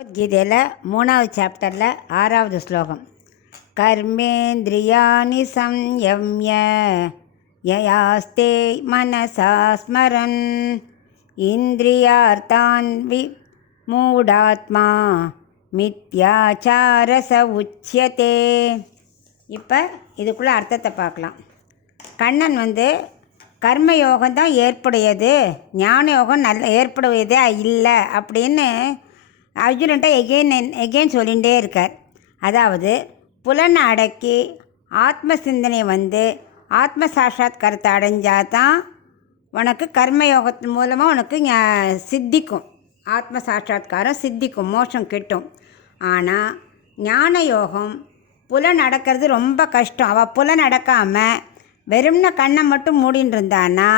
பகவத்கீதையில் 3வது சாப்டரில் 6வது ஸ்லோகம். கர்மேந்திரியாணி சம்யம்ய யயாஸ்தே மனசா ஸ்மரன் இந்திரியார்த்தான் மூடாத்மா மித்யாச்சாரச உச்சியதே. இப்போ இதுக்குள்ளே அர்த்தத்தை பார்க்கலாம். கண்ணன் கர்மயோகம்தான் ஏற்புடையது, ஞான யோகம் நல்ல ஏற்புடையதே இல்லை அப்படின்னு அர்ஜுனன்ட்ட எகெயின் சொல்லிகிட்டே இருக்கார். அதாவது புலனை அடக்கி ஆத்ம சிந்தனை ஆத்ம சாட்சாத்காரத்தை அடைஞ்சால் தான் உனக்கு கர்மயோகத்தின் மூலமாக உனக்கு சித்திக்கும், ஆத்ம சாட்சாத்காரம் சித்திக்கும், மோட்சம் கிட்டும். ஆனால் ஞான யோகம் புலன் அடக்கிறது ரொம்ப கஷ்டம். அவள் புலன் அடக்காமல் வெறும்ன கண்ணை மட்டும் மூடின்னு இருந்தான்னா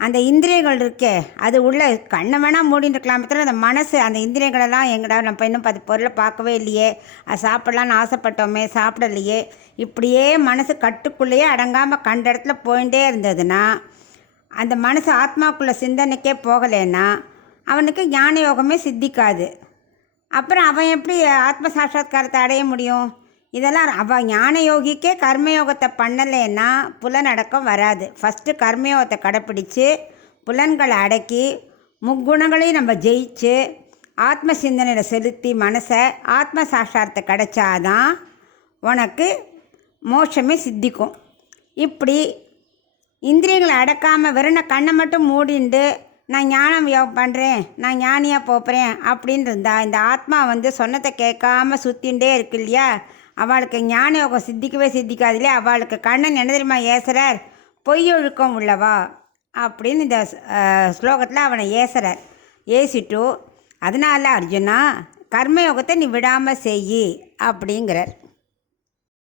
அந்த இந்திரியங்கள் இருக்கே அது உள்ள கண்ணை வேணால் மூடின்னு இருக்கலாம், பத்திரம் அந்த மனசு அந்த இந்திரியங்களெல்லாம் எங்கடா நம்ம இன்னும் 10 பொருளை பார்க்கவே இல்லையே, அது சாப்பிட்லான்னு ஆசைப்பட்டோமே சாப்பிடலையே, இப்படியே மனசு கட்டுக்குள்ளேயே அடங்காமல் கண்ட இடத்துல போயிட்டே இருந்ததுன்னா அந்த மனசு ஆத்மாக்குள்ளே சிந்தனைக்கே போகலைன்னா அவனுக்கு ஞான யோகமே சித்திக்காது. அப்புறம் அவன் எப்படி ஆத்ம சாட்சாத்காரத்தை அடைய முடியும்? இதெல்லாம் அவள் ஞான யோகிக்கே கர்மயோகத்தை பண்ணலைன்னா புலனடக்கம் வராது. ஃபஸ்ட்டு கர்மயோகத்தை கடைப்பிடித்து புலன்களை அடக்கி முக்குணங்களையும் நம்ம ஜெயிச்சு ஆத்ம சிந்தனையில் செலுத்தி மனசை ஆத்ம சாட்சாரத்தை கிடைச்சாதான் உனக்கு மோட்சமே சித்திக்கும். இப்படி இந்திரியங்களை அடக்காமல் வெறும் கண்ணை மட்டும் மூடிண்டு நான் ஞானம் பண்ணுறேன், நான் ஞானியாக போகிறேன் அப்படின்னு இருந்தால் இந்த ஆத்மா சொன்னதை கேட்காம சுற்றிகிட்டே இருக்கு இல்லையா, அவளுக்கு ஞான யோகம் சித்திக்கவே சித்திக்காது இல்லையா. அவளுக்கு கண்ணன் என்ன தெரியுமா ஏசுறார்? பொய்யொழுக்கம் உள்ளவா அப்படின்னு இந்த ஸ்லோகத்தில் அவனை ஏசுறார். ஏசிட்டு அதனால் அர்ஜுனா கர்மயோகத்தை நீ விடாமல் செய் அப்படிங்கிறார்.